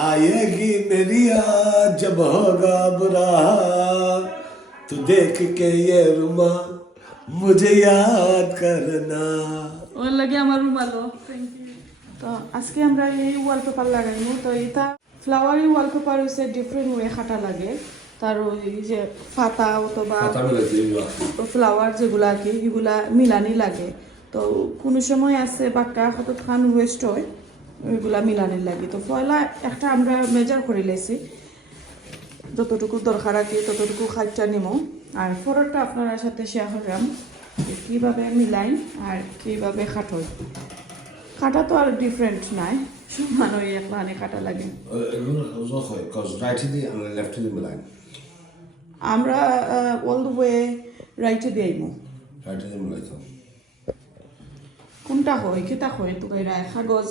आएगी मेरी याद जब होगा बुरा तो देख के ये रुमाल मुझे याद करना ওর লাগে আমার রুমালও থ্যাংক ইউ তো আজকে আমরা এই ওয়ালপেপার লাগাইমু তো এটা ফ্লাওয়ারি ওয়ালপেপার হইছে ডিফারেন্ট ওয়ে খাটা লাগে তার ওই যে পাতা অথবা ফ্লাওয়ার যেগুলা আর কি এগুলা মিলানি লাগে তো কোনো সময় আছে বাক্কা কতক্ষণ ওয়েস্ট হয় ওইগুলা মিলানি লাগে তো পয়লা একটা আমরা মেজার করে লেছি যতটুকু দরকার আছে ততটুকু খাইটা নিমো আর পরেরটা আপনার সাথে শেয়ার করলাম কীভাবে মিলাই আর কীভাবে খাটোয় খাটা তো আর ডিফারেন্ট নাই সমান ওই একলানে খাটা লাগে আমরা অল দ্য ওয়ে রাইটে দিইমু কোনটা হয় কেটা হয় তো গাইরা কাগজ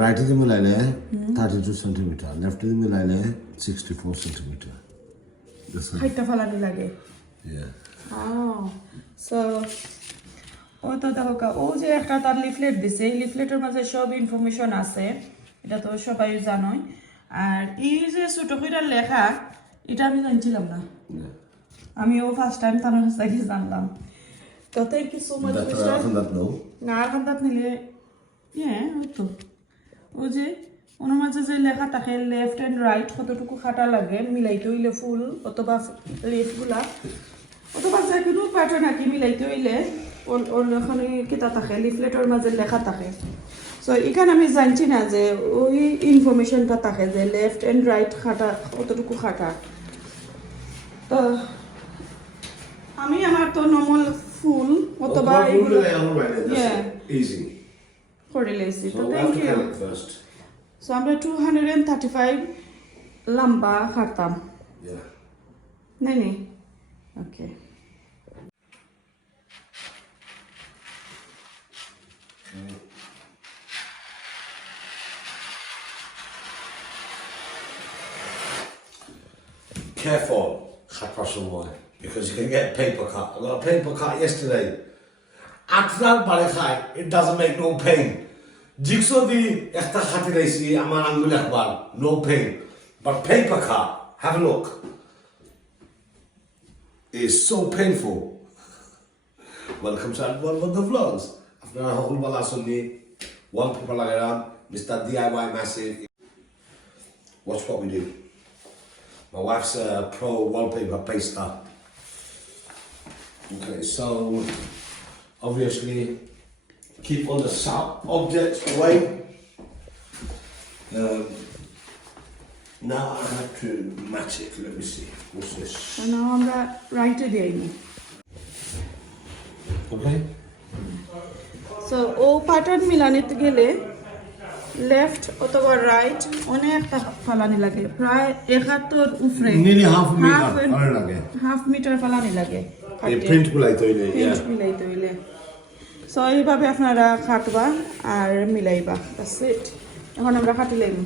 राइट में मिलाइले 32 सेंटीमीटर लेफ्ट में मिलाइले 64 सेंटीमीटर হাইটটা ফালানি লাগে সো ও তো দেখো ও যে একটা তার লিফলেট দিছে এই লিফলেটের মাঝে সব ইনফরমেশন আছে এটা তো সবাই জানোই আর এই যে ছোট কইরা লেখা এটা আমি জানছিলাম না আমিও ফার্স্ট টাইম তার কাছ থেকে জানলাম তো থ্যাংক ইউ সো মাচ না আরামদাত নিলে তো ও যে ওনার মাঝে যে লেখা থাকে লেফট অ্যান্ড রাইট কতটুকু খাটা লাগে মিলাইতে হইলে ফুল অথবা লিফগুলা অথবা যে কোনো প্যাটার্ন আঁকি মিলাইতে হইলে ওর ওখানে কিতা থাকে লিফলেটের মাঝে লেখা থাকে সো এখানে আমি জানছি না যে ওই ইনফরমেশনটা থাকে যে লেফট অ্যান্ড রাইট খাটা কতটুকু খাটা তো আমি আমার তো নর্মাল ফুল অথবা easy করে লেছি তো থ্যাংক ইউ সো আমরা 235 লম্বা খাতাম নাই ওকে Careful, cut person boy, because you can get paper cut. I got a paper cut yesterday. After that, it doesn't make no pain. Jigsaw the extra khati laisi amar angul akhbar, no pain. But paper cut, have a look. It's so painful. Welcome to Husband-and-WifeDecorating. After a whole bala sunni, one paper lagera, Mr. DIY Massive. Watch what we do. My wife's a pro wallpaper paster. Okay, so obviously keep all the sharp objects away. Now I have to match it. Let me see. What's this? So now I'm right at the end. Okay. So ও pattern মিলানিতে গেলে left অথবা right অনেকটা ফালানি লাগে প্রায় 71 উপরে nearly half a meter ফালানি লাগে half metre ফালানি লাগে এই প্রিন্ট গুলাইতে হইলে মিলাইতে হইলে সো এইভাবে আপনারা কাটবা আর মিলাইবা দ্যাটস ইট এখন আমরা কাটি লাইম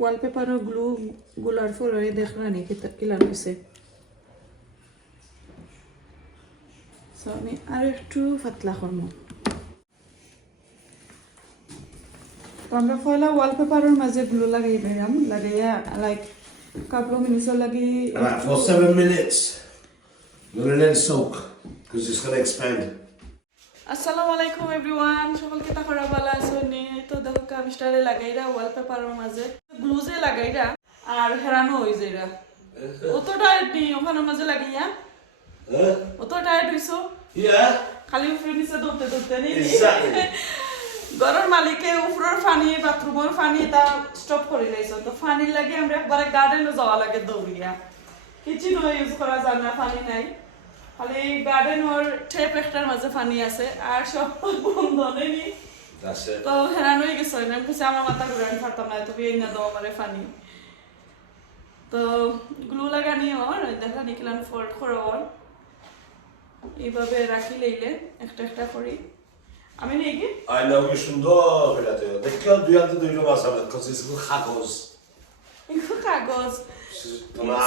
ওয়ালপেপার ও গ্লু গুলার ফলে দেখরানি কিলা হইছে সো আমি আর একটু পাতলা করব আমরা পয়লা ওয়ালপেপারের মাঝে গ্লু লাগাই দিলাম লাগাইয়া লাইক couple of minutes লাগি for 7 minutes we're going to let it soak because it's going to expand. আসসালামু আলাইকুম এভরিওয়ান সকলকে তাকরা ভালো আছেন তো দেখো কামিস্টারে লাগাইরা ওয়ালপেপারের মাঝে গ্লু যে লাগাইরা আর হেরানো হই যায়রা অতটা নি ওখানের মাঝে লাগাইয়া অতটা হইছো খালি উপরে নিচে দৌড়তে দৌড়তে নি ঘরের মালিকে উপরের পানি বাথরুমের পানি তা স্টপ করে লাইছো তো পানি লাগে আমরা একবারে গার্ডেনে যাওয়া লাগে দৌড়িয়া কিচেনও ইউজ করা যায় না পানি নাই খালি গার্ডেনের টেপ একটার মাঝে পানি আছে আর সব বন্ধ নেই তো হেরান হয়ে গেছে না কিছু আমার মাথা ঘুরানি পারতাম না তো বিয়ে না দাও আমারে পানি তো গ্লু লাগানি ওর দেখা নিকলাম ফোল্ড করে ওর এইভাবে রাখি লইলে একটা একটা করি আমি নেই কি আই নাও কি সুন্দর হইলাতে দেখো দুই হাতে দুইটা মাছ আছে কসে সব কাগজ কাগজ তোমার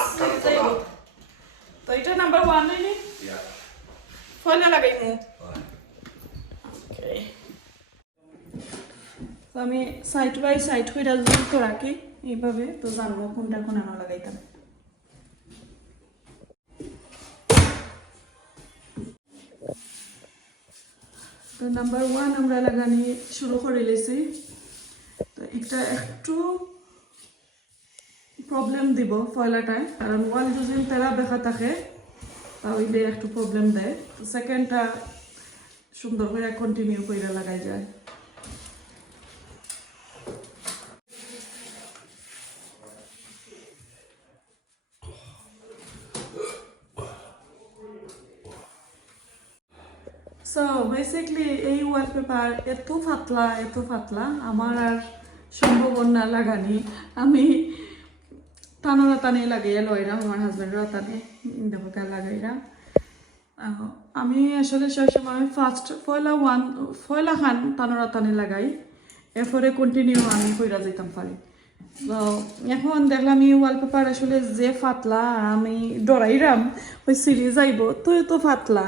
তো এটা নাম্বার 1 নেই ফয়লা লাগাইমু ওকে তো আমি সাইড বাই সাইড কইরা যদি তো রাখি এইভাবে তো জানবো কোনটা কোন আনা লাগাইতাম তো নাম্বার 1 আমরা লাগানি শুরু করে লেছি তো এটা একটু প্রবলেম দিব ফয়লাটায় কারণ ওয়াল যদি তেরা দেখা থাকে তাহলে একটু প্রবলেম দেয় তো সেকেন্ডটা সুন্দর করে কন্টিনিউ করে লাগাই যায় সো বেসিকলি এই ওয়ালপেপার এত ফাতলা আমার আর সম্ভব না লাগানি আমি টানোরা টানে লাগাইয়া লইরাম আমার হাজব্যান্ডরা টানে দেখো কা লাগাইরা আমি আসলে সবসময় ফার্স্ট ফয়লা খান টানোরা টানে লাগাই এরপরে কন্টিনিউ আমি কইরা যেতাম পারি তো এখন দেখলাম এই ওয়ালপেপার আসলে যে ফাতলা আমি ডরাইরাম ওই সিরিজ আইব তো এত ফাতলা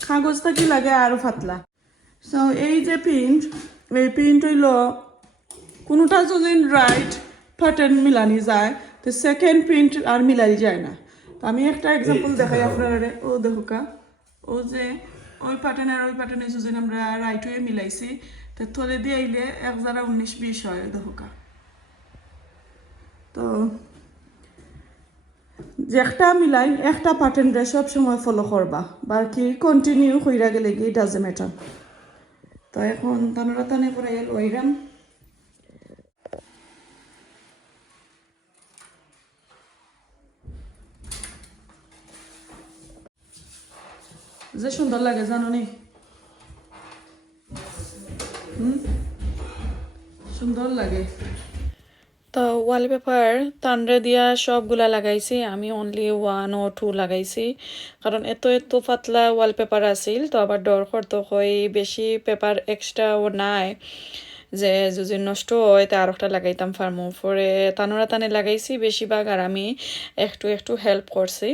কাগজটা কি লাগে আরো ফাতলা সো এই যে এই প্রিন্ট হইল কোনোটা যদি রাইট প্যাটার্ন মিলানি যায় তো সেকেন্ড প্রিন্ট আর মিলাই যায় না তো আমি একটা এক্সাম্পল দেখাই আপনারা ও দেখোকা ও যে ওই প্যাটার্নে যদি আমরা রাইট ওয়ে মিলাইছি তো থলে দিয়ে আইলে 1920 হয় দেখোকা তো যেটা মিলাই একটা প্যাটার্নরে সব সময় ফলো করবা বাকি কন্টিনিউ কইরা গেলে কি ডাজে ম্যাটার তো এখন টানোরা টানে করে লইরাম যে সুন্দর লাগে জানো নি সুন্দর লাগে তো ওয়ালপেপার তান্ডে দিয়া সবগুলা লাগাইছি আমি অনলি 1 ও 2 লাগাইছি কারণ এত পাতলা ওয়ালপেপার আছিল তো আবার ডর করতে হয় বেশি পেপার এক্সট্রা ও নাই যে যদি নষ্ট হয় তা আর একটা লাগাইতাম ফার্মো পরে টানোরা টানে লাগাইছি বেশিরভাগ আর আমি একটু হেল্প করছি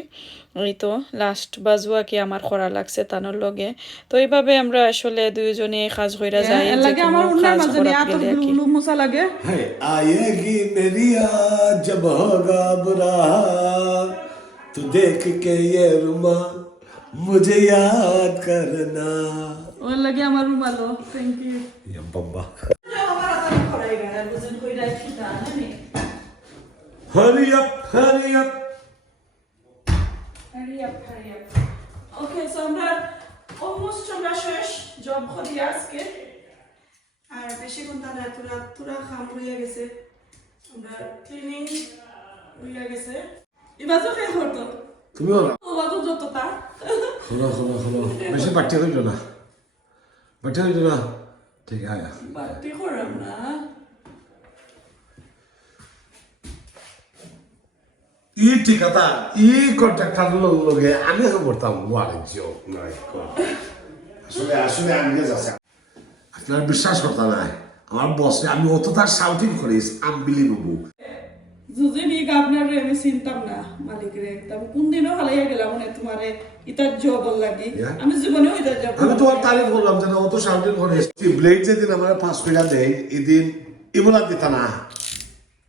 এই তো লাস্ট বাজুয়া কি আমার করা লাগছে তানোর লগে তো এইভাবে আমরা আসলে দুইজনে কাজ কইরা যাই যে কোনো কাজ করা গেলে কি মুসা লাগে है आएगी मेरी याद जब होगा बुरा तो देख के ये रुमाल मुझे याद करना और लगे আমার রুমালো থ্যাংক ইউ ये बम्बा আমার আতার করাই গেল বুঝেন কইরা খিতা জানি hurry up hurry up okay so আমরা অলমোস্ট আমরা শেষ জব করি আজকে আর বেশি কোন তারা তুরা কাম হইয়া গেছে আমরা ক্লিনিং হইয়া গেছে ইবাজো কে হতো তুমি ওরা ও বাজু যতটা হলো বেশি বাচ্চা হইলো না ঠিক আছে বাতি করাম না ই ঠিক আছে ই কন্ট্রাক্টর লগে আমি করতাম ওয়ারেন্টি নাই আসলে আমি যাচ্ছি আপনার বিশ্বাস করতে নাই আমার বসে আমি অত তার শাউটিং করিস আনবিলিভেবল যদি নি আপনার আমি চিন্তাম না মালিকের একদম কোন দিনও হালাইয়া গেলাম না তোমারে ইতার জব লাগি আমি জীবনে ওইটা জব আমি তোমার তারিখ বললাম যে অত শাউটিং করিস ব্লেড যেদিন আমার 5 কইরা দেই এদিন ইবলা দিতা না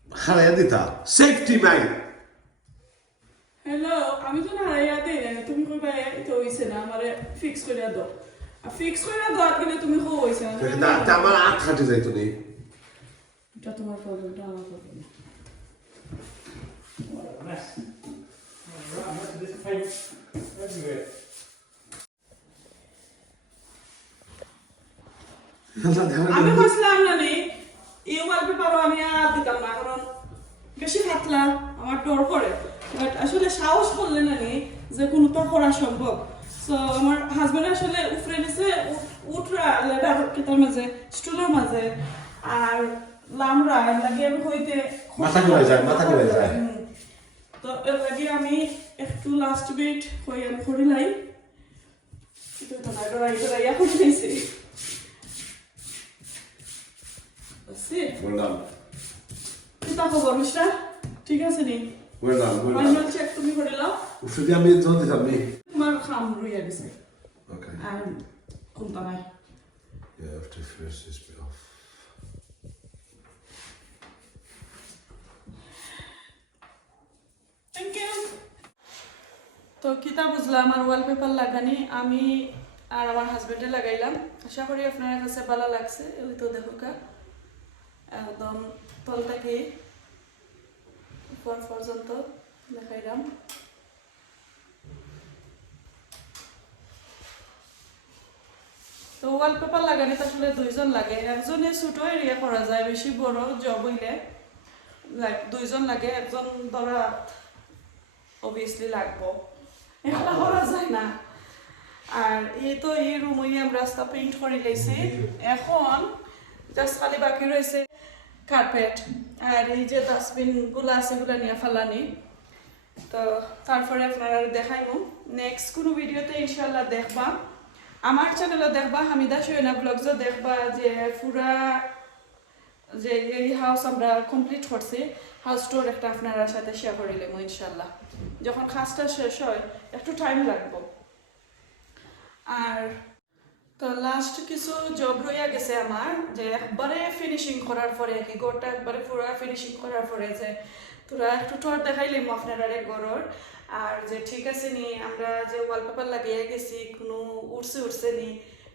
হারাইয়া দিতা সেফটি নাই হ্যালো আমি তো হারাইয়া দেই না তুমি কইবা এটা হইছে না আমারে ফিক্স করে দাও আর ফিক্স করে দাও আজকে তুমি কো হইছে না তা আমার আট খাটে যাইতো নি এটা তোমার প্রবলেমটা আমার প্রবলেম আমি বসলাম না নি এই ওয়ালপেপারও আমি আর দিতাম না কারণ বেশি পাতলা আমার ডর করে বাট আসলে সাহস করলে না নি যে কোনোটা করা সম্ভব সো আমার হাজবেন্ড আসলে উপরে নিচে উঠরা লেডার কেতার মাঝে স্টুলের মাঝে আর লামরা লাগে আমি হইতে মাথা ঘুরে যায় তো এর লাগে আমি একটু লাস্ট বিট হই আমি করিলাই কিন্তু তো না ডরাই এখন হইছে সি বললাম কিতা খবর মিস্টার ঠিক আছে নি বললাম মাইনাল চেক তুমি করিলাও ওষুধে আমি জল দিতাম নি তোমার খাম রইয়া গেছে আর কোনটা নাই You have to finish this bit off. Thank you. তো কিতা বুঝলাম আমার ওয়ালপেপার লাগানি আমি আর আমার হাজবেন্ডে লাগাইলাম, আশা করি আপনার কাছে ভালো লাগছে। ওই তো দেখো কা একদম তল থেকে উপর পর্যন্ত দেখাইলাম। তো ওয়ালপেপার লাগানি আসলে দুইজন লাগে, একজনে ছোটো এরিয়া করা যায়, বেশি বড় জব হইলে দুইজন লাগে, একজন ধরা অবভিয়াসলি লাগবো, এটা করা যায় না। আর এই তো এই রুমে আমরা রাস্তা পেইন্ট করে লেছি, এখন জাস্ট খালি বাকি রয়েছে কার্পেট আর এই যে ডাস্টবিন গুলো আছে এগুলো নিয়ে ফেলানি। তো তারপরে আপনারা দেখাইমু নেক্সট কোনো ভিডিওতে ইনশাল্লাহ দেখবা, আমার চ্যানেলে দেখবা হামিদা শুহেনা ব্লগসও দেখবা যে পুরা যে এই হাউস আমরা কমপ্লিট করছি, হাউস টুর একটা আপনার সাথে শেয়ার করিলাম ইনশাল্লাহ। যখন কাজটা শেষ হয় একটু টাইম লাগবো। আর তো লাস্ট কিছু জব রইয়া গেছে আমার, যে একবারে ফিনিশিং করার পরে কি ঘরটা একবারে পুরো ফিনিশিং করার পরে যে তোরা একটু টর দেখাইলাম আপনারা ঘরের। আর যে ঠিক আছে নি আমরা যে ওয়ালপেপার লাগিয়ে গেছি কোনো উঠছে নি,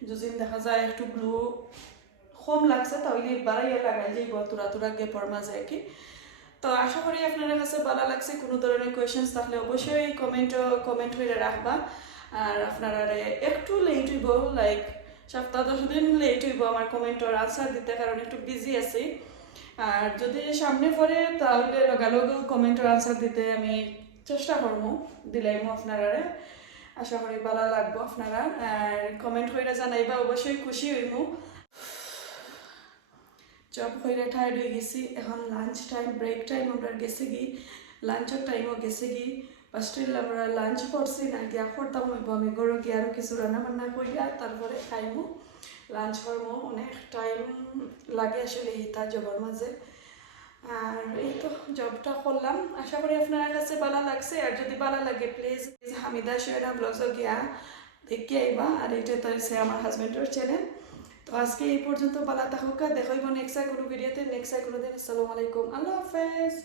যদি দেখা যায় একটু ব্লু কম লাগছে তাহলে বাড়াইয়া লাগাই যাইব তোরা গেপর মাঝে আর কি। তো আশা করি আপনার কাছে ভালো লাগছে, কোনো ধরনের কোয়েশনস থাকলে অবশ্যই কমেন্ট করে রাখবা। আর আপনারা একটু লেট হইব, লাইক সপ্তাহ 10 দিন লেট হইব আমার কমেন্টের আনসার দিতে, কারণ একটু বিজি আছি। আর যদি সামনে পড়ে তাহলে লগালগ কমেন্টের আনসার দিতে আমি চেষ্টা করবো, দিলাইমো আপনারা, আশা করি ভালো লাগবো আপনারা। আর কমেন্ট করে জানাইবা, অবশ্যই খুশি হইমু। জব হয়ে টায়ার্ড হয়ে গেছি, এখন লাঞ্চ টাইম ব্রেক টাইম আমরা গেছে গি, লাঞ্চের টাইমও গেছে গি, ফার্স্টে আমরা লাঞ্চ করছি না গিয়া করতাম হইব, আমি গরু গিয়ে আরও কিছু রান্না বান্না করিয়া তারপরে খাইমু, লাঞ্চ করবো। অনেক টাইম লাগে আসলে এইটা জবের মাঝে। আর এই তো জবটা করলাম, আশা করি আপনার কাছে ভালো লাগছে। আর যদি ভালো লাগে প্লিজ হামিদা শুহেনা ব্লগসও গিয়া দেখে আইবা। আর এইটা তো হচ্ছে আমার হাজবেন্ডের চ্যানেল। তো আজকে এই পর্যন্ত ভালো থাকুক, দেখাইব নেক্সট কোনো ভিডিওতে, নেক্সট কোনো দিন। আসসালামু আলাইকুম, আল্লাহ হাফেজ।